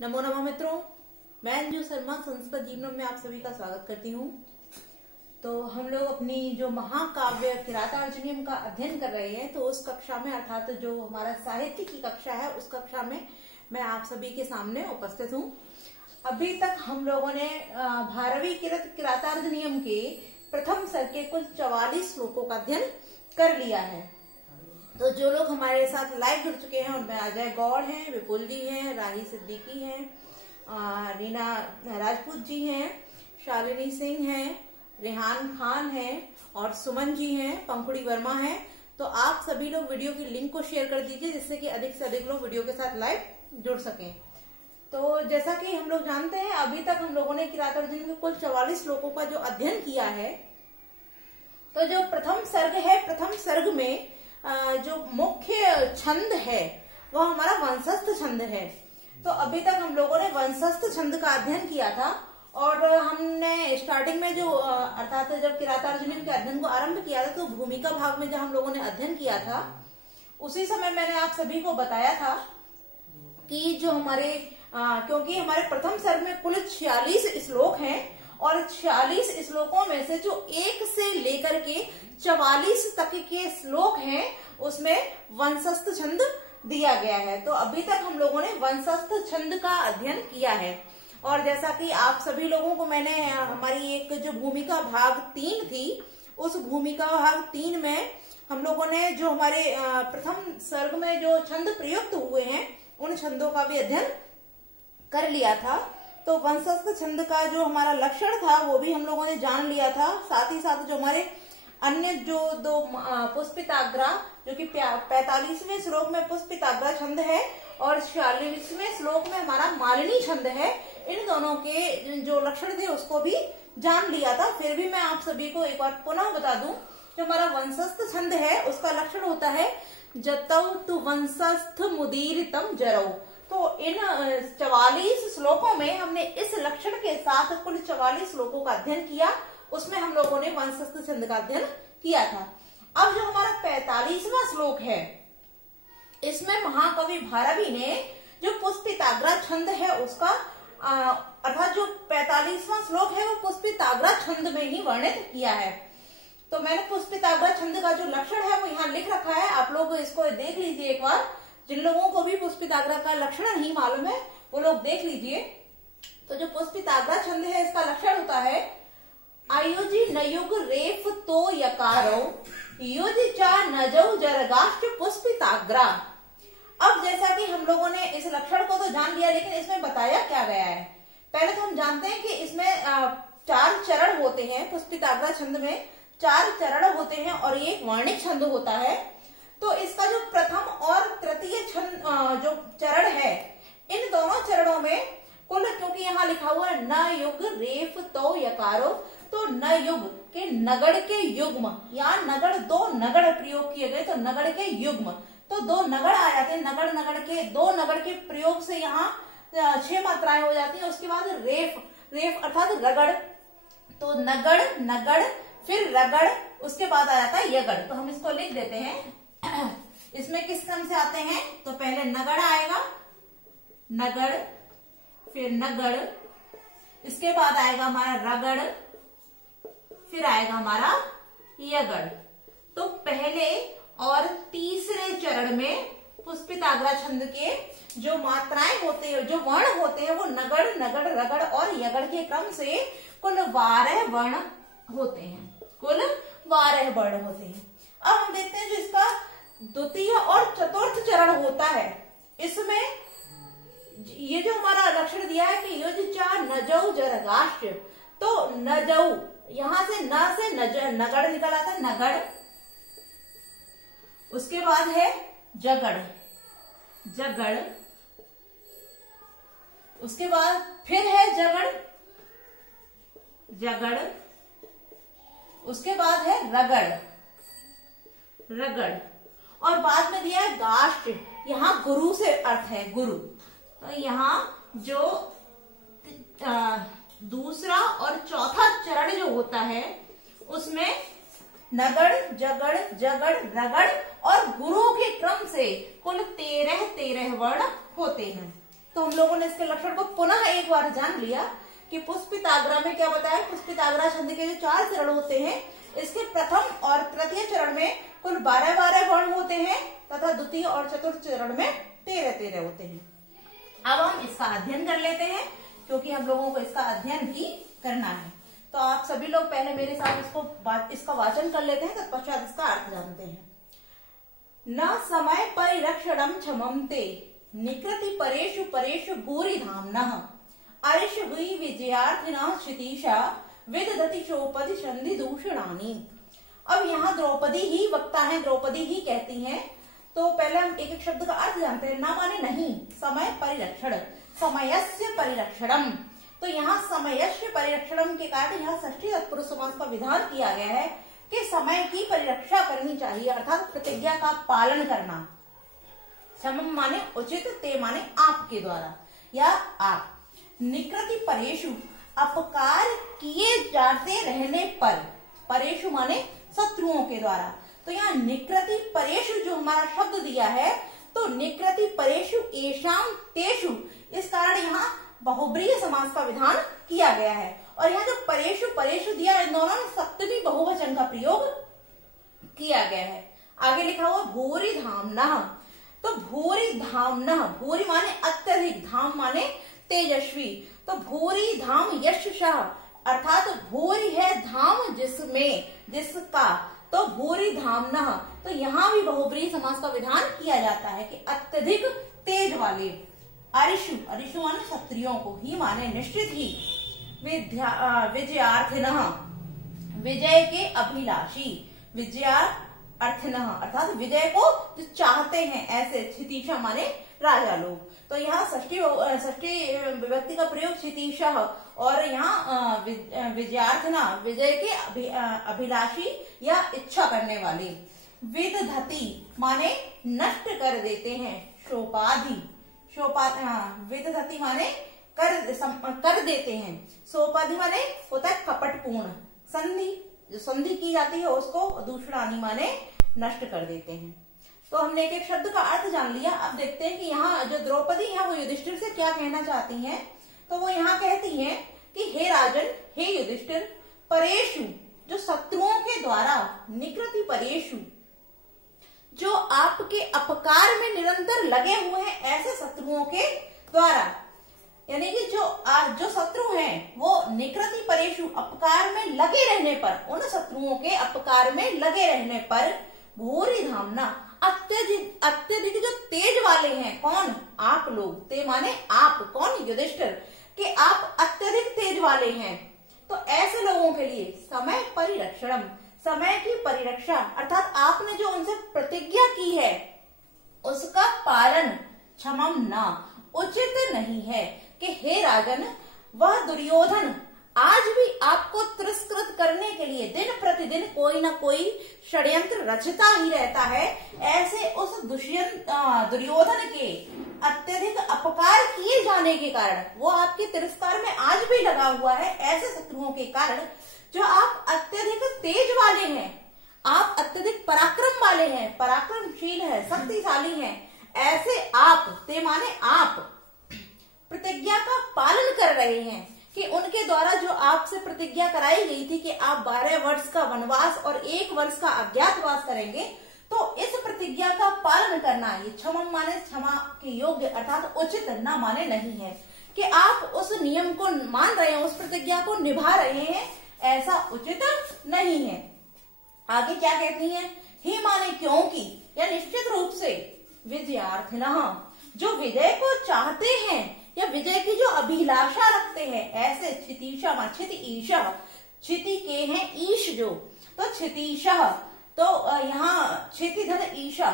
नमो नमः मित्रों, मैं अंजू शर्मा संस्कृत जीवन में आप सभी का स्वागत करती हूँ। तो हम लोग अपनी जो महाकाव्य किरातार्जुनीयम का अध्ययन कर रहे हैं, तो उस कक्षा में अर्थात जो हमारा साहित्य की कक्षा है, उस कक्षा में मैं आप सभी के सामने उपस्थित हूँ। अभी तक हम लोगों ने भारवी किरातार्जुनीयम के प्रथम सर्ग के कुल 44 श्लोकों का अध्ययन कर लिया है। तो जो लोग हमारे साथ लाइव जुड़ चुके हैं उनमें अजय गौड़ हैं, विपुल जी हैं, राही सिद्दीकी हैं, रीना राजपूत जी हैं, शालिनी सिंह हैं, रेहान खान हैं और सुमन जी हैं, पंखुड़ी वर्मा हैं। तो आप सभी लोग वीडियो की लिंक को शेयर कर दीजिए जिससे कि अधिक से अधिक लोग वीडियो के साथ लाइव जुड़ सकें। तो जैसा कि हम लोग जानते हैं, अभी तक हम लोगों ने किरातार्जुनीयम के कुल 44 श्लोकों का जो अध्ययन किया है, तो जो प्रथम सर्ग है, प्रथम सर्ग में जो मुख्य छंद है वह हमारा वंशस्थ छंद है। तो अभी तक हम लोगों ने वंशस्थ छंद का अध्ययन किया था और हमने स्टार्टिंग में जो अर्थात जब किरातार्जुनीयम के अध्ययन को आरंभ किया था, तो भूमिका भाग में जब हम लोगों ने अध्ययन किया था, उसी समय मैंने आप सभी को बताया था कि जो हमारे क्योंकि हमारे प्रथम सर्ग में कुल 46 श्लोक हैं और 46 श्लोकों में से जो 1 से लेकर के 44 तक के श्लोक हैं उसमें वंशस्थ छंद दिया गया है। तो अभी तक हम लोगों ने वंशस्थ छंद का अध्ययन किया है और जैसा कि आप सभी लोगों को मैंने हमारी एक जो भूमिका भाग 3 थी, उस भूमिका भाग 3 में हम लोगों ने जो हमारे प्रथम सर्ग में जो छंद प्रयुक्त हुए हैं उन छंदों का भी अध्ययन कर लिया था। तो वंशस्थ छंद का जो हमारा लक्षण था वो भी हम लोगों ने जान लिया था। साथ ही साथ जो हमारे अन्य जो दो पुष्पिताग्रा, जो कि 45वें श्लोक में पुष्पिताग्रा छंद है और 46वें श्लोक में हमारा मालिनी छंद है, इन दोनों के जो लक्षण थे उसको भी जान लिया था। फिर भी मैं आप सभी को एक बार पुनः बता दूं, जो हमारा वंशस्थ छंद है उसका लक्षण होता है जतौ तु वंशस्थ मुदीरितम जरौ। तो इन 44 श्लोकों में हमने इस लक्षण के साथ कुल 44 श्लोकों का अध्ययन किया, उसमें हम लोगों ने वंशस्थ छंद का अध्ययन किया था। अब जो हमारा 45वां श्लोक है, इसमें महाकवि भारवी ने जो पुष्पिताग्रा छंद है उसका अर्थात जो 45वां श्लोक है वो पुष्पिताग्रा छंद में ही वर्णित किया है। तो मैंने पुष्पिताग्रा छंद का जो लक्षण है वो यहाँ लिख रखा है, आप लोग इसको देख लीजिए एक बार। जिन लोगों को भी पुष्पिताग्रा का लक्षण नहीं मालूम है वो लोग देख लीजिए। तो जो पुष्पिताग्रा छंद है इसका लक्षण होता है आयोजी नयुग रेफ तो यकारो योजी चा नजौ जरगाष्ट पुष्पिताग्रा। अब जैसा कि हम लोगों ने इस लक्षण को तो जान लिया, लेकिन इसमें बताया क्या गया है। पहले तो हम जानते हैं कि इसमें 4 चरण होते हैं। पुष्पिताग्रा छंद में 4 चरण होते हैं और ये एक वर्णिक छंद होता है। तो इसका जो प्रथम और तृतीय छंद जो चरण है, इन दोनों चरणों में कुल, क्योंकि यहाँ लिखा हुआ है न युग रेफ तो यकारो, तो न युग के नगड़ के युग्म, यहाँ नगड़ 2 नगड़ प्रयोग किए गए, तो नगड़ के युग्म, तो 2 नगड़ आ जाते हैं। नगड़ के 2 नगड़ के प्रयोग से यहाँ 6 मात्राएं हो जाती हैं। उसके बाद रेफ अर्थात रगड़, तो नगड़ फिर रगड़, उसके बाद आ जाता है यगड़। तो हम इसको लिख देते हैं। इसमें किस क्रम से आते हैं, तो पहले नगड़ आएगा, नगड़ फिर नगड़, इसके बाद आएगा हमारा रगड़, फिर आएगा हमारा यगड़। तो पहले और तीसरे चरण में पुष्पिताग्रा छंद के जो मात्राएं होते हैं, जो वर्ण होते हैं, वो नगड़ रगड़ और यगड़ के क्रम से कुल 12 वर्ण होते हैं, कुल 12 वर्ण होते हैं। अब हम देखते हैं जो इसका द्वितीय और चतुर्थ चरण होता है, इसमें ये जो हमारा लक्षण दिया है कि योज चा नजौ जरगाष्ट, तो नजौ, यहां से न से नगड़ निकल आता है, नगड़, उसके बाद है जगड़, उसके बाद फिर है जगड़, उसके बाद है रगड़ और बाद में दिया है गाष्ट। यहाँ गुरु से अर्थ है, गुरु। तो यहाँ जो दूसरा और चौथा चरण जो होता है उसमें नगड़, जगड़, रगड़ और गुरु के क्रम से कुल 13 वर्ण होते हैं। तो हम लोगों ने इसके लक्षण को पुनः एक बार जान लिया कि पुष्पिताग्रा में क्या बताया, पुष्पिताग्रा छंद के जो 4 चरण होते हैं, इसके प्रथम और तृतीय चरण में कुल 12-12 वर्ण होते हैं तथा द्वितीय और चतुर्थ चरण में 13-13 होते हैं। अब हम इसका अध्ययन कर लेते हैं क्योंकि हम लोगों को इसका अध्ययन भी करना है। तो आप सभी लोग पहले मेरे साथ इसका वाचन कर लेते हैं, तत्पश्चात इसका अर्थ जानते हैं। न समय परिरक्षणम क्षमम ते निकृति परेषु परेषु भूरि धाम्नः अरिष हुई विजयार्थिनः क्षितीशा विदधति चौपदी संधि दूषणानि। अब यहाँ द्रौपदी ही वक्ता है, द्रौपदी ही कहती हैं। तो पहले हम एक एक शब्द का अर्थ जानते हैं। ना माने नहीं, समय परिरक्षण, समयस्य परिरक्षणम। तो यहाँ समयस्य परिरक्षणम के कारण यहाँ षष्ठी तत्पुरुष समास का विधान किया गया है कि समय की परिरक्षा करनी चाहिए, अर्थात प्रतिज्ञा का पालन करना। समम माने उचित, ते माने आपके द्वारा या आप। निकृति परेषु अपकार किए जाते रहने पर, परेषु माने शत्रुओं के द्वारा। तो यहाँ निकृति परेषु जो हमारा शब्द दिया है, तो निकृति परेषु एषाम तेषु, इस कारण यहाँ बहुब्रीहि समास का विधान किया गया है। और यहाँ जो परेषु परेषु दिया, इन दोनों में सप्तमी बहुवचन का प्रयोग किया गया है। आगे लिखा हुआ भूरि धाम्नः। तो भूरि धाम्नः, भूरि माने अत्यधिक, धाम माने तेजस्वी। तो भूरि धाम यशः, अर्थात भूरि है धाम जिसमें, जिसका, तो भूरि धाम्नः। तो यहाँ भी बहुब्रीहि समास का विधान किया जाता है कि अत्यधिक तेज वाले। अरिषु, अरिषु माने क्षत्रियों को, ही माने निश्चित ही, विजयार्थिनः, विजय के अभिलाषी, विजयार्थिनः अर्थात विजय को जो चाहते हैं ऐसे। क्षितीशा माने राजा लोग। तो यहाँ षष्ठी विभक्ति का प्रयोग क्षितीशः, और यहाँ विजयार्थिना, विजय के अभिलाषी या इच्छा करने वाले। विदधति माने नष्ट कर देते हैं, शोपाधि, विदधति माने कर देते हैं, सोपाधि माने होता है कपटपूर्ण। संधि, जो संधि की जाती है उसको दूषणानि माने नष्ट कर देते हैं। तो हमने एक एक शब्द का अर्थ जान लिया। अब देखते हैं कि यहाँ जो द्रौपदी है वो युधिष्ठिर से क्या कहना चाहती हैं। तो वो यहाँ कहती हैं कि हे राजन, हे युधिष्ठिर, परेषु जो शत्रुओं के द्वारा, निकृति परेषु जो आपके अपकार में निरंतर लगे हुए हैं, ऐसे शत्रुओं के द्वारा, यानी कि जो शत्रु हैं वो निकृति परेषु अपकार में लगे रहने पर, उन शत्रुओं के अपकार में लगे रहने पर, भूरि धाम्ना अत्यधिक जो तेज वाले हैं, कौन, आप लोग, ते माने आप, कौन, युधिष्ठिर, कि आप अत्यधिक तेज वाले हैं। तो ऐसे लोगों के लिए समय परिरक्षणम, समय की परिरक्षा, अर्थात आपने जो उनसे प्रतिज्ञा की है उसका पालन, क्षमम ना, उचित नहीं है। कि हे राजन, वह दुर्योधन आज भी आपको तिरस्कृत करने के लिए दिन प्रतिदिन कोई ना कोई षड्यंत्र रचता ही रहता है। ऐसे उस दुर्योधन के अत्यधिक अपकार किए जाने के कारण, वो आपके तिरस्कार में आज भी लगा हुआ है। ऐसे शत्रुओं के कारण जो आप अत्यधिक तेज वाले हैं, आप अत्यधिक पराक्रम वाले हैं, पराक्रमशील है, शक्तिशाली हैं, ऐसे आप, ते माने आप, प्रतिज्ञा का पालन कर रहे हैं कि उनके द्वारा जो आपसे प्रतिज्ञा कराई गई थी कि आप 12 वर्ष का वनवास और 1 वर्ष का अज्ञातवास करेंगे, तो इस प्रतिज्ञा का पालन करना, ये क्षमम माने क्षमा के योग्य, अर्थात उचित, न माने नहीं है, कि आप उस नियम को मान रहे हैं, उस प्रतिज्ञा को निभा रहे हैं, ऐसा उचित नहीं है। आगे क्या कहती हैं, ही माने क्योंकि, या निश्चित रूप से, विजयार्थिनः जो विजय को चाहते हैं या विजय की जो अभिलाषा रखते हैं, ऐसे क्षितीशा मा, क्षिति ईशः, क्षिति के हैं ईश जो, तो क्षितीशः, तो यहाँ क्षिति धन ईशा,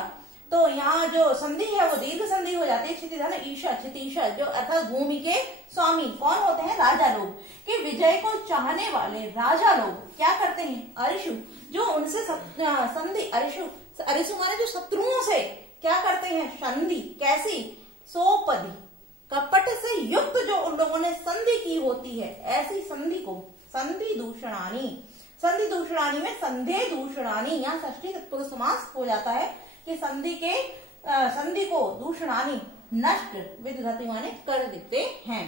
तो यहाँ जो संधि है वो दीर्घ संधि हो जाती है, क्षिति धन ईशा, क्षितीशा, जो अर्थात भूमि के स्वामी कौन होते हैं, राजा लोग, कि विजय को चाहने वाले राजा लोग क्या करते हैं, अरिषु जो उनसे संधि, अरिषु माने जो शत्रुओं से क्या करते हैं, संधि, कैसी, सोपदी, कपट से युक्त जो उन लोगों ने संधि की होती है, ऐसी संधि को संधि दूषणानी, संधि दूषणानी में संधे दूषणानी, यहाँ षष्ठी तत्पुरुष समास हो जाता है कि संधि को दूषणानी नष्ट, विदधति माने कर देते हैं।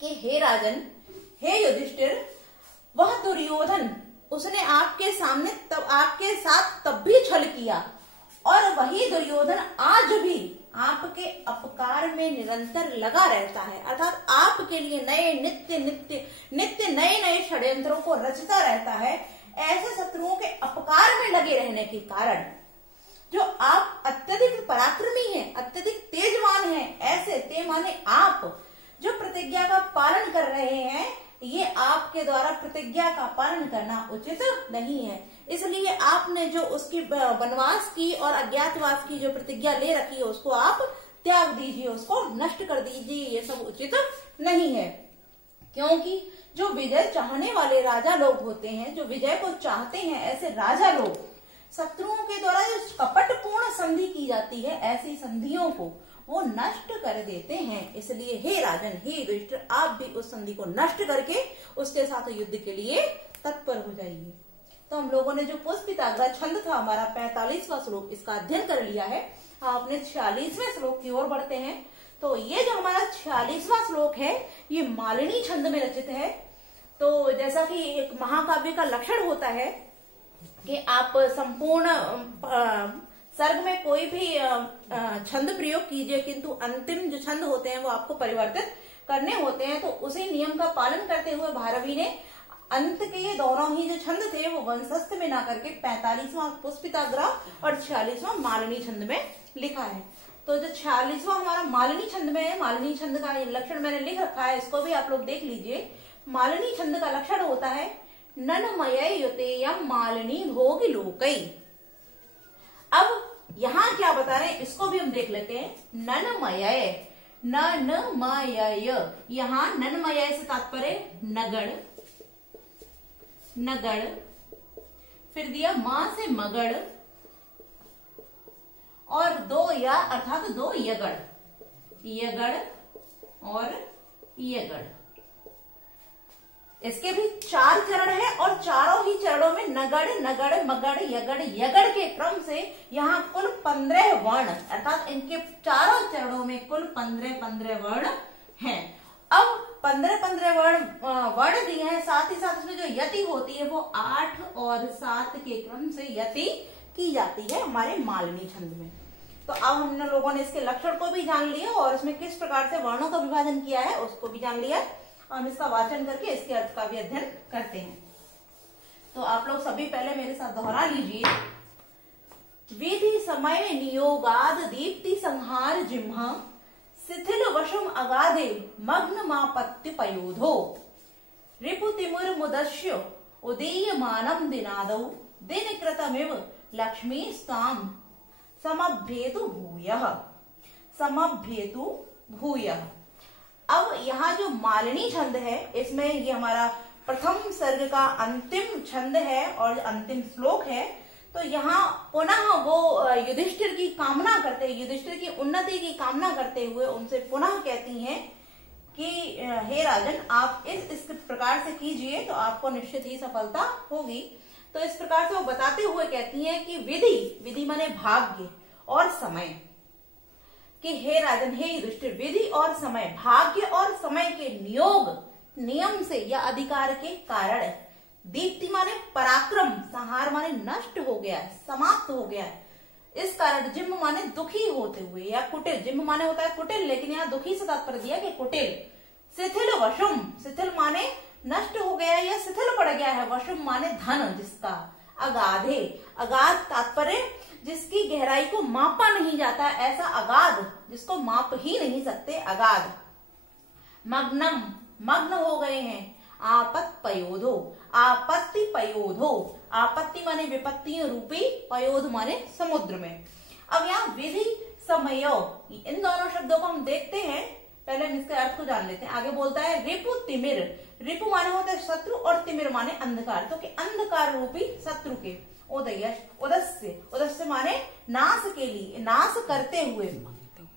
कि हे राजन, हे युधिष्ठिर, वह दुर्योधन, उसने आपके सामने तब आपके साथ तब भी छल किया, और वही दुर्योधन आज भी आपके अपकार में निरंतर लगा रहता है। अर्थात आपके लिए नित्य नए षड्यंत्रों को रचता रहता है। ऐसे शत्रुओं के अपकार में लगे रहने के कारण जो आप अत्यधिक पराक्रमी हैं, अत्यधिक तेजवान हैं, ऐसे ते माने आप जो प्रतिज्ञा का पालन कर रहे हैं, ये आपके द्वारा प्रतिज्ञा का पालन करना उचित नहीं है। इसलिए आपने जो उसकी वनवास की और अज्ञातवास की जो प्रतिज्ञा ले रखी है, उसको आप त्याग दीजिए, उसको नष्ट कर दीजिए। ये सब उचित नहीं है, क्योंकि जो विजय चाहने वाले राजा लोग होते हैं, जो विजय को चाहते हैं, ऐसे राजा लोग शत्रुओं के द्वारा जो कपटपूर्ण संधि की जाती है, ऐसी संधियों को वो नष्ट कर देते हैं। इसलिए हे राजन, हे युधिष्ठिर, आप भी उस संधि को नष्ट करके उसके साथ युद्ध के लिए तत्पर हो जाइए। तो हम लोगों ने जो पुष्पिताग्रह छंद था हमारा 45वां श्लोक, इसका अध्ययन कर लिया है। हम अपने 46वें श्लोक की ओर बढ़ते हैं। तो ये जो हमारा 46वां श्लोक है, ये मालिनी छंद में रचित है। तो जैसा कि एक महाकाव्य का लक्षण होता है कि आप संपूर्ण सर्ग में कोई भी छंद प्रयोग कीजिए, किंतु अंतिम जो छंद होते हैं वो आपको परिवर्तित करने होते हैं। तो उसी नियम का पालन करते हुए भारवी ने अंत के ये दोनों ही जो छंद थे वो वंशस्थ में ना करके 45वां पुष्पिताग्रह और 46वां मालिनी छंद में लिखा है। तो जो 46वां हमारा मालिनी छंद में है, मालिनी छंद का ये लक्षण मैंने लिख रखा है, इसको भी आप लोग देख लीजिए। मालिनी छंद का लक्षण होता है ननमय युतेयम मालिनी भोग लोकई। अब यहाँ क्या बता रहे हैं, इसको भी हम देख लेते हैं। ननमय, ननमय, यहाँ ननमय से तात्पर्य नगड़, नगड़, फिर दिया मां से मगड़, और दो या अर्थात दो यगड़, यगड़ और यगड़। इसके भी 4 चरण है और चारों ही चरणों में नगड़, नगड़, मगड़, यगड़, यगड़ के क्रम से यहाँ कुल 15 वर्ण, अर्थात इनके चारों चरणों में कुल 15 वर्ण हैं। अब 15 वर्ण दिए हैं, साथ ही साथ उसमें जो यति होती है वो 8 और 7 के क्रम से यति की जाती है हमारे मालिनी छंद में। तो अब हम लोगों ने इसके लक्षण को भी जान लिया और इसमें किस प्रकार से वर्णों का विभाजन किया है उसको भी जान लिया। हम इसका वाचन करके इसके अर्थ का भी अध्ययन करते हैं। तो आप लोग सभी पहले मेरे साथ दोहरा लीजिए। विधि समय नियोगाद दीप्ति संहार जिह्वा, शिथिल वशम अगाधे मग्न मापत्ति पयोधो, रिपुतिमुर मुदश्य उदीयमानम दिनादौ, दिन कृतमिव लक्ष्मी स्थाम समभ्येतु भूयः, समभ्येतु भूयः। अब यहाँ जो मालिनी छंद है, इसमें ये हमारा प्रथम सर्ग का अंतिम छंद है और अंतिम श्लोक है। तो यहाँ पुनः वो युधिष्ठिर की कामना करते, युधिष्ठिर की उन्नति की कामना करते हुए उनसे पुनः कहती हैं कि हे राजन, आप इस प्रकार से कीजिए तो आपको निश्चित ही सफलता होगी। तो इस प्रकार से वो बताते हुए कहती हैं कि विधि माने भाग्य और समय, कि हे राजन, हे युधिष्ठिर, विधि और समय, भाग्य और समय के नियोग, नियम से या अधिकार के कारण, दीप्ति माने पराक्रम, संहार माने नष्ट हो गया है, समाप्त हो गया है, इस कारण, जिह्व माने दुखी होते हुए या कुटिल, जिह्व माने होता है कुटिल, लेकिन यहाँ दुखी से तात्पर्य दिया कि कुटिल। शिथिल वशुम, शिथिल माने नष्ट हो गया है या शिथिल पड़ गया है, वशुम माने धन जिसका, अगाधे, अगाध तात्पर्य जिसकी गहराई को मापा नहीं जाता, ऐसा अगाध जिसको माप ही नहीं सकते, अगाध। मग्नम, मग्न हो गए हैं, आपत पयोधो, आपत्ति पयोधो, आपत्ति माने विपत्ति रूपी, पयोध माने समुद्र में। अब यहाँ विधि समय, इन दोनों शब्दों को हम देखते हैं, पहले हम इसके अर्थ को जान लेते हैं। आगे बोलता है रिपु तिमिर, रिपु माने होता है शत्रु और तिमिर माने अंधकार, तो कि अंधकार रूपी शत्रु के, उदस्य, उदस्य माने नाश के लिए, नाश करते हुए,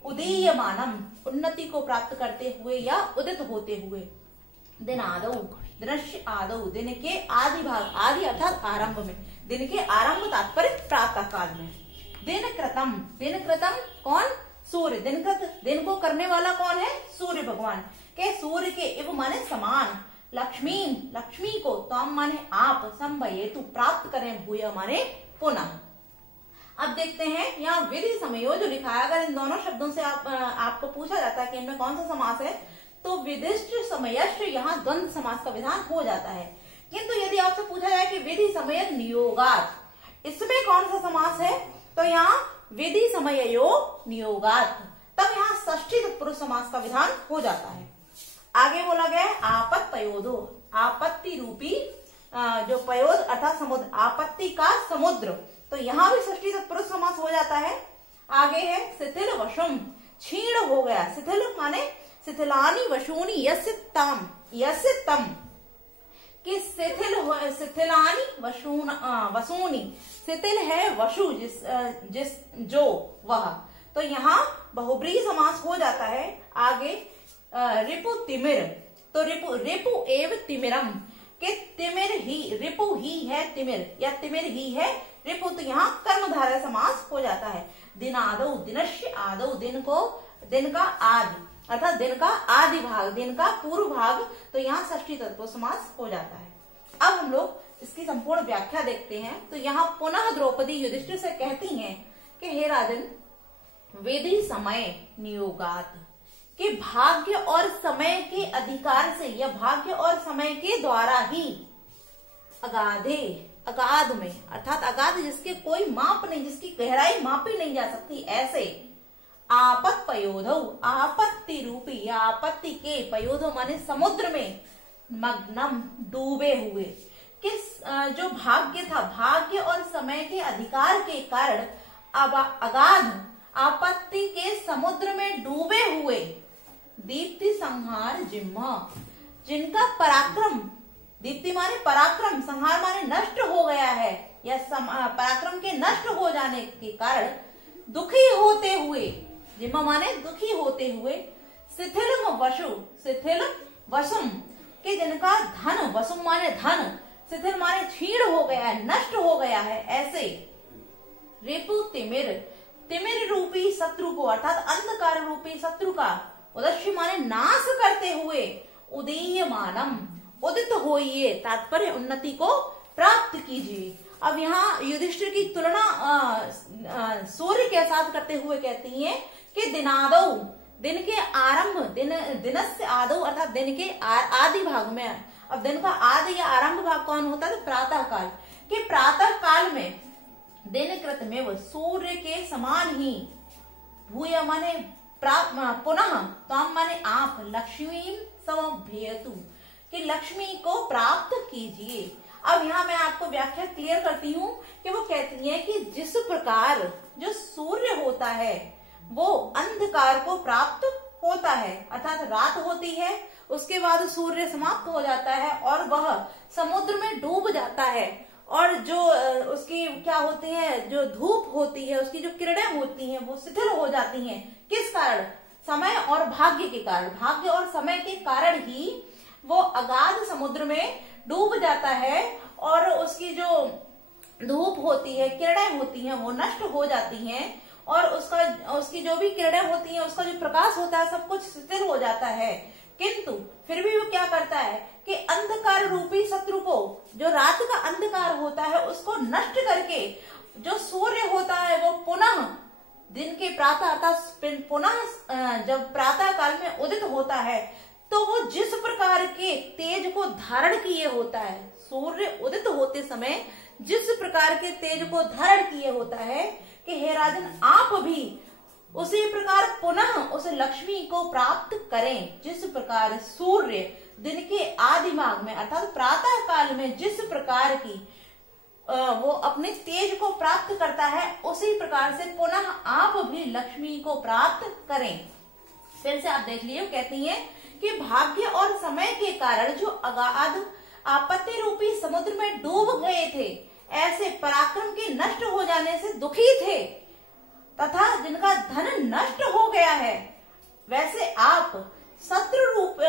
उदीयमानम, उन्नति को प्राप्त करते हुए या उदित होते हुए, दिन आदौ, दृश्य आदौ, दिन के आदि भाग, आदि अर्थात आरंभ में, दिन के आरंभ तात्पर्य प्रातः काल में, दिन कृतम, दिन कृतम कौन, सूर्य। दिन को करने वाला कौन है? सूर्य भगवान। के सूर्य के इव माने समान, लक्ष्मी को, त्वम माने आप, संभयेतु प्राप्त करें, भूय माने पुनः। अब देखते हैं यहाँ विधि समयो जो लिखा है, अगर इन दोनों शब्दों से आपको पूछा जाता है कि इनमें कौन सा समास है, तो विधिष्ट समयश्च यहाँ द्वंद्व समास का विधान हो जाता है। किंतु यदि आपसे पूछा जाए कि विधि समयत नियोगात, इसमें कौन सा समास है, तो यहाँ विधि समययो नियोगात, तब यहाँ षष्ठी तत्पुरुष समास का विधान हो जाता है। आगे बोला गया है आपत्तयोदो, आपत्ति रूपी जो पयोद अर्थात समुद्र, आपत्ति का समुद्र, तो यहाँ भी षष्ठी तत्पुरुष समास हो जाता है। आगे है शिथिल वशुम, क्षीण हो गया, शिथिल माने शिथिलानि वशूनि यस्य तम, कि शिथिलानि वसूनि, शिथिल है वशु जिस जो वह, तो यहाँ बहुब्रीहि समास हो जाता है। आगे रिपु तिमिर, तो रिपु एव तिमिरम, के तिमिर ही, रिपु ही है तिमिर या तिमिर ही है रिपु, तो यहाँ कर्मधारय समास हो जाता है। दिनादौ, दिनस्य आदौ, दिन का आदि अर्थात दिन का आदि भाग, दिन का पूर्व भाग, तो यहाँ षष्ठी तत्पुरुष समास हो जाता है। अब हम लोग इसकी संपूर्ण व्याख्या देखते हैं। तो यहाँ पुनः द्रौपदी युधिष्ठिर से कहती हैं कि हे राजन, विधि समय नियोगात, कि भाग्य और समय के अधिकार से या भाग्य और समय के द्वारा ही अगाधे, अगाध में अर्थात अगाध जिसके कोई माप नहीं, जिसकी गहराई मापी नहीं जा सकती, ऐसे आपत पयोधौ, आपत्ति रूपी या आपत्ति के, पयोधौ माने समुद्र में, मग्नम डूबे हुए, किस जो भाग्य था, भाग्य और समय के अधिकार के कारण अगाध आपत्ति के समुद्र में डूबे हुए, दीप्ति संहार जिम्मा, जिनका पराक्रम, दीप्ति माने पराक्रम, संहार माने नष्ट हो गया है, या पराक्रम के नष्ट हो जाने के कारण दुखी होते हुए, जिम्मा माने दुखी होते हुए, शिथिलम वशु, शिथिल वसुम, के जिनका धन, वसुम माने धन, शिथिल माने क्षीण हो गया है, नष्ट हो गया है, ऐसे रिपु तिमिर, तिमिर रूपी शत्रु को अर्थात अंधकार रूपी शत्रु का, उदस्य माने नाश करते हुए, उदीयमानम, उदित होइए, तात्पर्य उन्नति को प्राप्त कीजिए। अब यहाँ युधिष्ठिर की तुलना सूर्य के साथ करते हुए कहती हैं कि दिनादौ, दिन के आरंभ, दिनस्य आदौ अर्थात दिन के आदि भाग में, अब दिन का आदि या आरंभ भाग कौन होता है, तो प्रातः काल, कि प्रातः काल में दिन कृत में वो सूर्य के समान ही, भूय माने पुनः, त्वम माने आप, लक्ष्मी समभ्येतु, कि लक्ष्मी को प्राप्त कीजिए। अब यहाँ मैं आपको व्याख्या क्लियर करती हूँ कि वो कहती है कि जिस प्रकार जो सूर्य होता है वो अंधकार को प्राप्त होता है, अर्थात रात होती है, उसके बाद सूर्य समाप्त हो जाता है और वह समुद्र में डूब जाता है, और जो उसकी क्या होती है, जो धूप होती है, उसकी जो किरणें होती हैं वो शिथिल हो जाती हैं। किस कारण? समय और भाग्य के कारण, भाग्य और समय के कारण ही वो अगाध समुद्र में डूब जाता है, और उसकी जो धूप होती है, किरणें होती हैं, वो नष्ट हो जाती हैं, और उसकी जो भी किरणें होती हैं, उसका जो प्रकाश होता है, सब कुछ स्थिर हो जाता है। किंतु फिर भी वो क्या करता है कि अंधकार रूपी शत्रु को, जो रात का अंधकार होता है, उसको नष्ट करके जो सूर्य होता है वो पुनः दिन के प्रातः अर्थात पुनः जब प्रातः काल में उदित होता है, तो वो जिस प्रकार के तेज को धारण किए होता है, सूर्य उदित होते समय जिस प्रकार के तेज को धारण किए होता है, कि हे राजन आप भी उसी प्रकार पुनः उस लक्ष्मी को प्राप्त करें, जिस प्रकार सूर्य दिन के आदि भाग में अर्थात प्रातः काल में जिस प्रकार की वो अपने तेज को प्राप्त करता है, उसी प्रकार से पुनः आप भी लक्ष्मी को प्राप्त करें। फिर से आप देख लिए, कहती हैं कि भाग्य और समय के कारण जो अगाध आपत्ति रूपी समुद्र में डूब गए थे, ऐसे पराक्रम के नष्ट हो जाने से दुखी थे, तथा जिनका धन नष्ट हो गया है, वैसे आप शत्रु रूप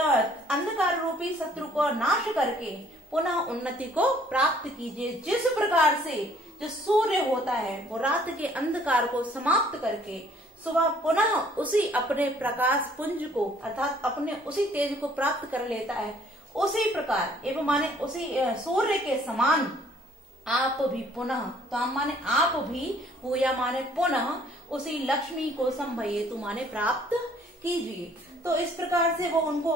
अंधकार रूपी शत्रु को नाश करके पुनः उन्नति को प्राप्त कीजिए। जिस प्रकार से जो सूर्य होता है वो रात के अंधकार को समाप्त करके सुबह पुनः उसी अपने प्रकाश पुंज को अर्थात अपने उसी तेज को प्राप्त कर लेता है, उसी प्रकार एवं माने उसी सूर्य के समान आप भी पुनः, तो हम माने आप भी, वो या माने पुनः उसी लक्ष्मी को संभयेतु माने प्राप्त कीजिए। तो इस प्रकार से वो उनको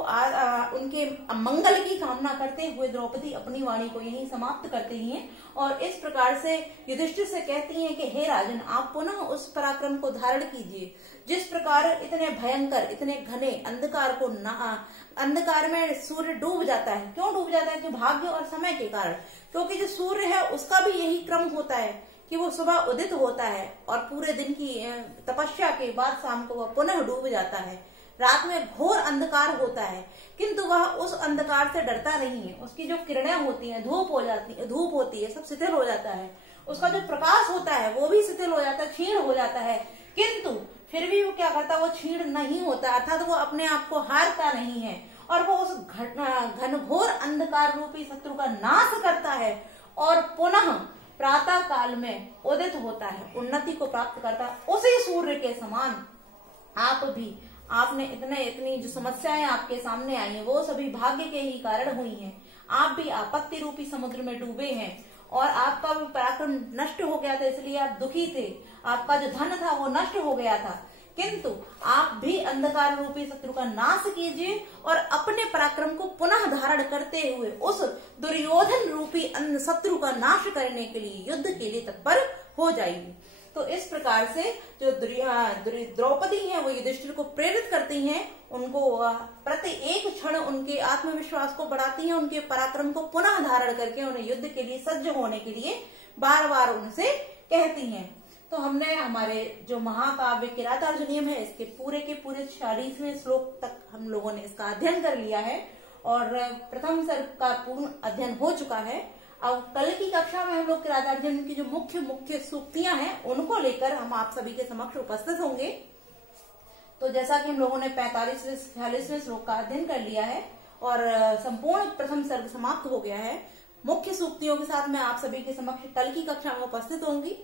उनके मंगल की कामना करते हुए द्रौपदी अपनी वाणी को यहीं समाप्त करती हैं और इस प्रकार से युधिष्ठिर से कहती हैं कि हे राजन, आप पुनः उस पराक्रम को धारण कीजिए जिस प्रकार इतने भयंकर, इतने घने अंधकार को अंधकार में सूर्य डूब जाता है। क्यों डूब जाता है? कि भाग्य और समय के कारण, क्योंकि जो सूर्य है उसका भी यही क्रम होता है कि वो सुबह उदित होता है और पूरे दिन की तपस्या के बाद शाम को वह पुनः डूब जाता है। रात में घोर अंधकार होता है, किंतु वह उस अंधकार से डरता नहीं है। उसकी जो किरणें होती हैं, धूप होती है, सब शिथिल हो जाता है। उसका जो प्रकाश होता है वो भी शिथिल हो जाता है, क्षीण हो जाता है, किंतु फिर भी वो क्या करता है, वो क्षीण नहीं होता, अर्थात वो अपने आप को हारता नहीं है और वो उस घनघोर अंधकार रूपी शत्रु का नाश करता है और पुनः प्रातः काल में उदित होता है, उन्नति को प्राप्त करता है। उसी सूर्य के समान आप भी, आपने इतनी जो समस्याएं आपके सामने आई हैं वो सभी भाग्य के ही कारण हुई हैं। आप भी आपत्ति रूपी समुद्र में डूबे हैं और आपका भी पराक्रम नष्ट हो गया था, इसलिए आप दुखी थे। आपका जो धन था वो नष्ट हो गया था, किंतु आप भी अंधकार रूपी शत्रु का नाश कीजिए और अपने पराक्रम को पुनः धारण करते हुए उस दुर्योधन रूपी शत्रु का नाश करने के लिए, युद्ध के लिए तत्पर हो जाइए। तो इस प्रकार से जो द्रौपदी हैं वो युधिष्ठिर को प्रेरित करती हैं, उनको प्रति एक क्षण उनके आत्मविश्वास को बढ़ाती हैं, उनके पराक्रम को पुनः धारण करके उन्हें युद्ध के लिए सज्ज होने के लिए बार बार उनसे कहती हैं। तो हमने हमारे जो महाकाव्य किरातार्जुनीयम है इसके पूरे के पूरे 40वें श्लोक तक हम लोगों ने इसका अध्ययन कर लिया है और प्रथम सर्ग का पूर्ण अध्ययन हो चुका है। अब कल की कक्षा में हम लोग किरातार्जुनीयम की जो मुख्य सूक्तियां हैं उनको लेकर हम आप सभी के समक्ष उपस्थित होंगे। तो जैसा कि हम लोगों ने 45वें श्लोक का अध्ययन कर लिया है और संपूर्ण प्रथम सर्ग समाप्त हो गया है, मुख्य सूक्तियों के साथ मैं आप सभी के समक्ष कल की कक्षा में उपस्थित होंगी।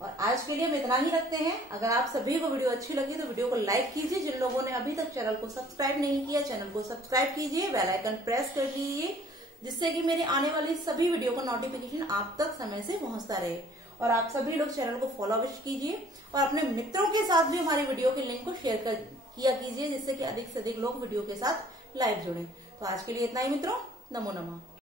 और आज के लिए हम इतना ही रखते हैं। अगर आप सभी को वीडियो अच्छी लगी तो वीडियो को लाइक कीजिए। जिन लोगों ने अभी तक चैनल को सब्सक्राइब नहीं किया, चैनल को सब्सक्राइब कीजिए, बेल आइकन प्रेस कर दीजिए, जिससे कि मेरे आने वाली सभी वीडियो का नोटिफिकेशन आप तक समय से पहुंचता रहे। और आप सभी लोग चैनल को फॉलो अवश्य कीजिए और अपने मित्रों के साथ भी हमारी वीडियो के लिंक को शेयर किया कीजिए, जिससे कि अधिक से अधिक लोग वीडियो के साथ लाइव जुड़े। तो आज के लिए इतना ही मित्रों, नमो नमः।